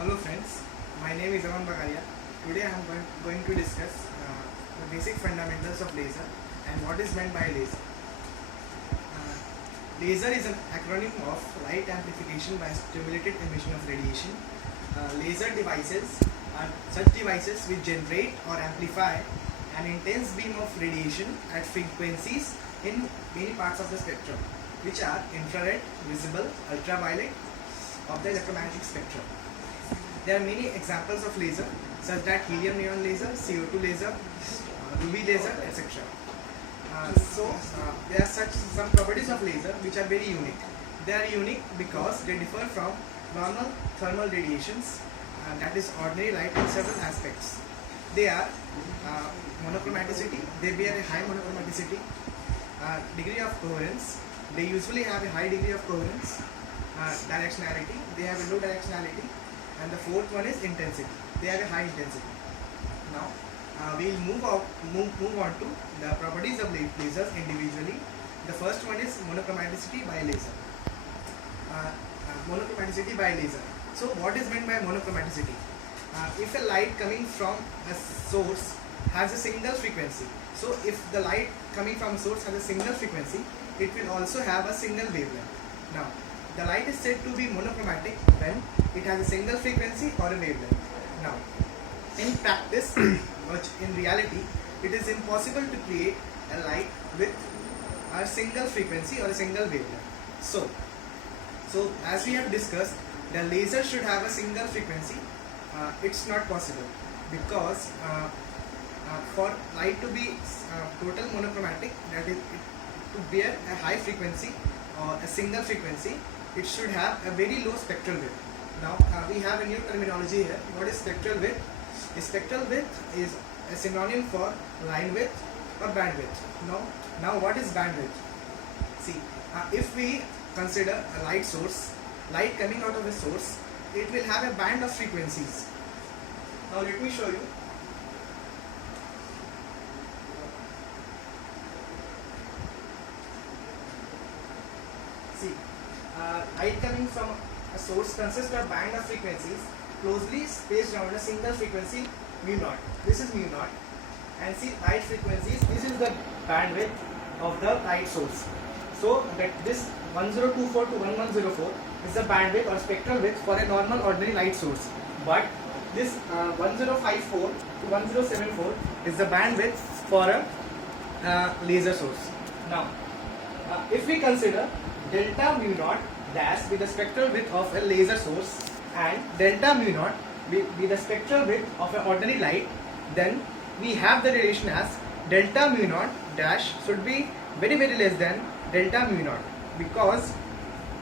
Hello friends, my name is Aman Bagaria. Today I am going to discuss the basic fundamentals of laser and what is meant by laser. Uh, Laser is an acronym of light amplification by stimulated emission of radiation. Laser devices are such devices which generate or amplify an intense beam of radiation at frequencies in many parts of the spectrum, which are infrared, visible, ultraviolet of the electromagnetic spectrum. There are many examples of laser such that helium neon laser, CO2 laser, UV laser, etc. There are some properties of laser which are very unique. They are unique because they differ from normal thermal radiations, that is ordinary light, in several aspects. They are monochromaticity, they bear a high monochromaticity, degree of coherence, they usually have a high degree of coherence, directionality, they have a low directionality, and the fourth one is intensity. They have a high intensity. Now we'll move on to the properties of lasers individually. The first one is monochromaticity by laser. Monochromaticity by laser. So what is meant by monochromaticity? If a light coming from a source has a single frequency, so if the light coming from a source has a single frequency, it will also have a single wavelength. Now the light is said to be monochromatic when it has a single frequency or a wavelength. Now, in practice, or in reality, it is impossible to create a light with a single frequency or a single wavelength. So as we have discussed, the laser should have a single frequency. It's not possible because for light to be total monochromatic, that is, to bear a high frequency or a single frequency, it should have a very low spectral width. Now we have a new terminology here. What is spectral width? A spectral width is a synonym for line width or bandwidth. Now what is bandwidth? See, if we consider a light source, light coming out of a source, it will have a band of frequencies. Now let me show you. See, light coming from a source consists of band of frequencies closely spaced around a single frequency mu naught. This is mu naught. And see, light frequencies, this is the bandwidth of the light source. So that this 1024 to 1104 is the bandwidth or spectral width for a normal ordinary light source. But this 1054 to 1074 is the bandwidth for a laser source. Now, if we consider delta mu naught dash be the spectral width of a laser source and delta mu naught be the spectral width of an ordinary light, then we have the relation as delta mu naught dash should be very less than delta mu naught, because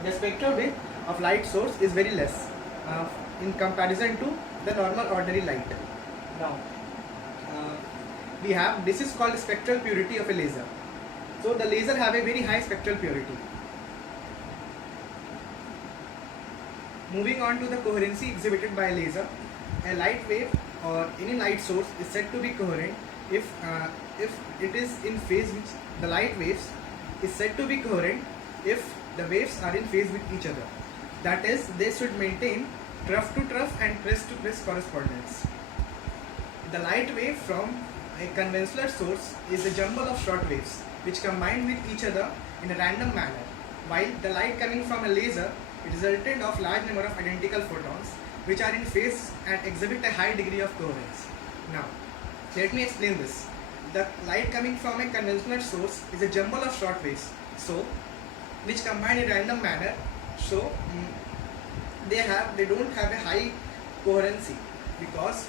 the spectral width of light source is very less in comparison to the normal ordinary light. Now we have, this is called spectral purity of a laser. So the laser have a very high spectral purity. Moving on to the coherency exhibited by a laser, a light wave or any light source is said to be coherent if it is in phase with the light waves is said to be coherent if the waves are in phase with each other. That is, they should maintain trough to trough and crest to crest correspondence. The light wave from a conventional source is a jumble of short waves which combine with each other in a random manner, while the light coming from a laser, it is resultant of large number of identical photons which are in phase and exhibit a high degree of coherence. Now, let me explain this. The light coming from a conventional source is a jumble of short waves, so which combine in random manner. So they don't have a high coherency because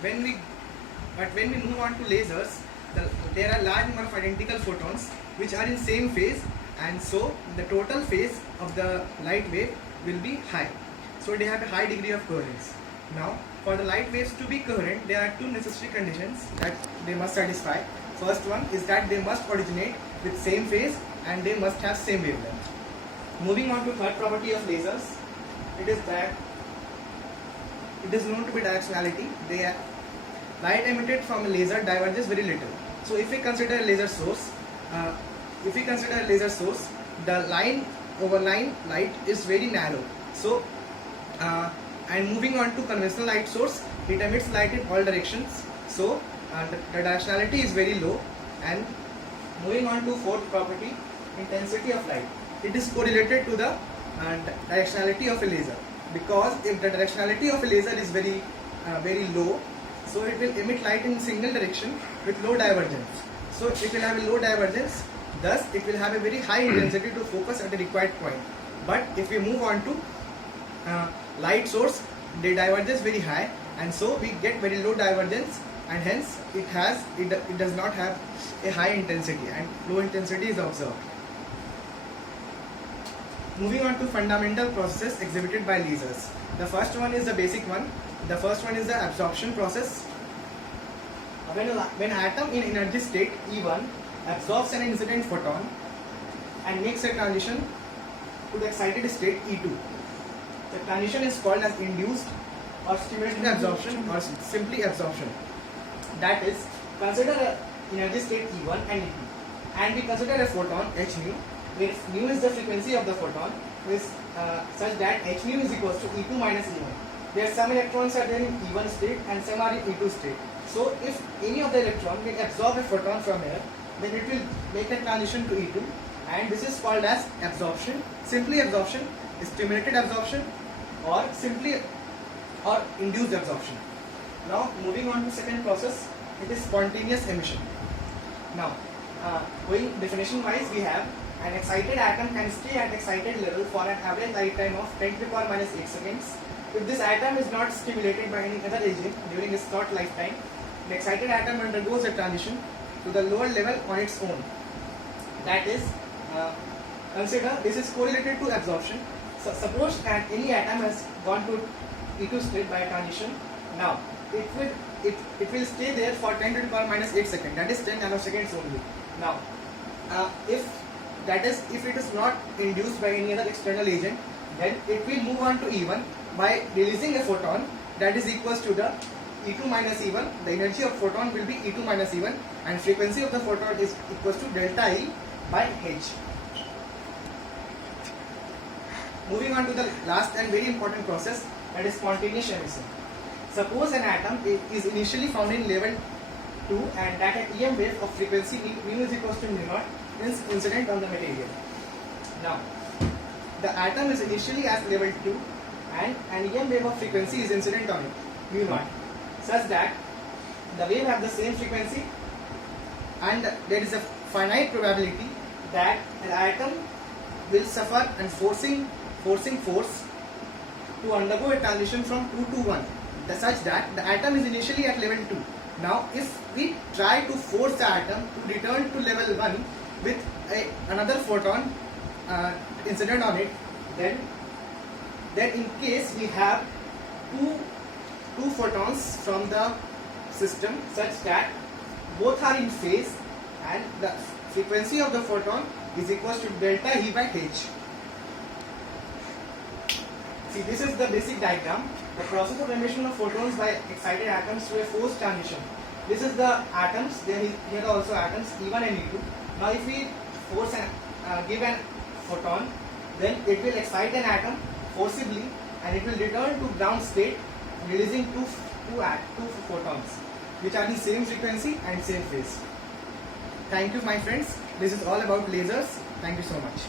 when we move on to lasers, there are large number of identical photons which are in same phase, and so the total phase of the light wave will be high. So they have a high degree of coherence. Now, for the light waves to be coherent, there are two necessary conditions that they must satisfy. First one is that they must originate with same phase and they must have same wavelength. Moving on to third property of lasers, it is that it is known to be directionality. Light emitted from a laser diverges very little. So if we consider a laser source, the line over line light is very narrow. So And moving on to conventional light source, it emits light in all directions, so the directionality is very low. And moving on to fourth property, intensity of light, it is correlated to the directionality of a laser, because if the directionality of a laser is very low, so it will emit light in single direction with low divergence. So it will have a low divergence, thus it will have a very high intensity to focus at the required point. But if we move on to light source, the divergence very high, and so we get very low divergence, and hence it does not have a high intensity, and low intensity is observed. Moving on to fundamental processes exhibited by lasers. The first one is the basic one. The first one is the absorption process. When atom in energy state E1 absorbs an incident photon and makes a transition to the excited state E2, the transition is called as induced or stimulated absorption, or simply absorption. That is, consider a energy state E1 and E2, and we consider a photon h nu, where nu is the frequency of the photon, is such that h nu is equals to E2 minus E1. There some electrons are there in E1 state and some are in E2 state. So if any of the electron will absorb a photon from here, then it will make a transition to E2, and this is called as absorption, simply absorption, stimulated absorption, or induced absorption. Now moving on to second process, it is spontaneous emission. Now going definition wise, we have an excited atom can stay at excited level for an average lifetime of 10 to the power minus 8 seconds. If this atom is not stimulated by any other agent during its short lifetime, the excited atom undergoes a transition to the lower level on its own. That is, consider this is correlated to absorption. So suppose that any atom has gone to E2 state by a transition. Now it will stay there for 10 to the power minus 8 seconds. That is 10 nanoseconds only. Now, if it is not induced by any other external agent, then it will move on to E1 by releasing a photon that is equals to the E2 minus E1. The energy of photon will be E2 minus E1, and frequency of the photon is equals to delta E by H. Moving on to the last and very important process, that is spontaneous emission. Suppose an atom is initially found in level 2 and that an EM wave of frequency mu is equals to mu naught is incident on the material. Now, the atom is initially at level 2 and an EM wave of frequency is incident on it, mu naught, such that the wave have the same frequency, and there is a finite probability that an atom will suffer and forcing force to undergo a transition from 2 to 1, such that the atom is initially at level 2. Now, if we try to force the atom to return to level 1 with another photon incident on it, then in case we have two photons from the system such that both are in phase and the frequency of the photon is equals to delta E by H. See, this is the basic diagram. The process of emission of photons by excited atoms through a forced transition. This is the atoms. Here are also atoms E1 and E2. Now, if we force give an photon, then it will excite an atom forcibly, and it will return to ground state, releasing two photons, which are in same frequency and same phase. Thank you, my friends. This is all about lasers. Thank you so much.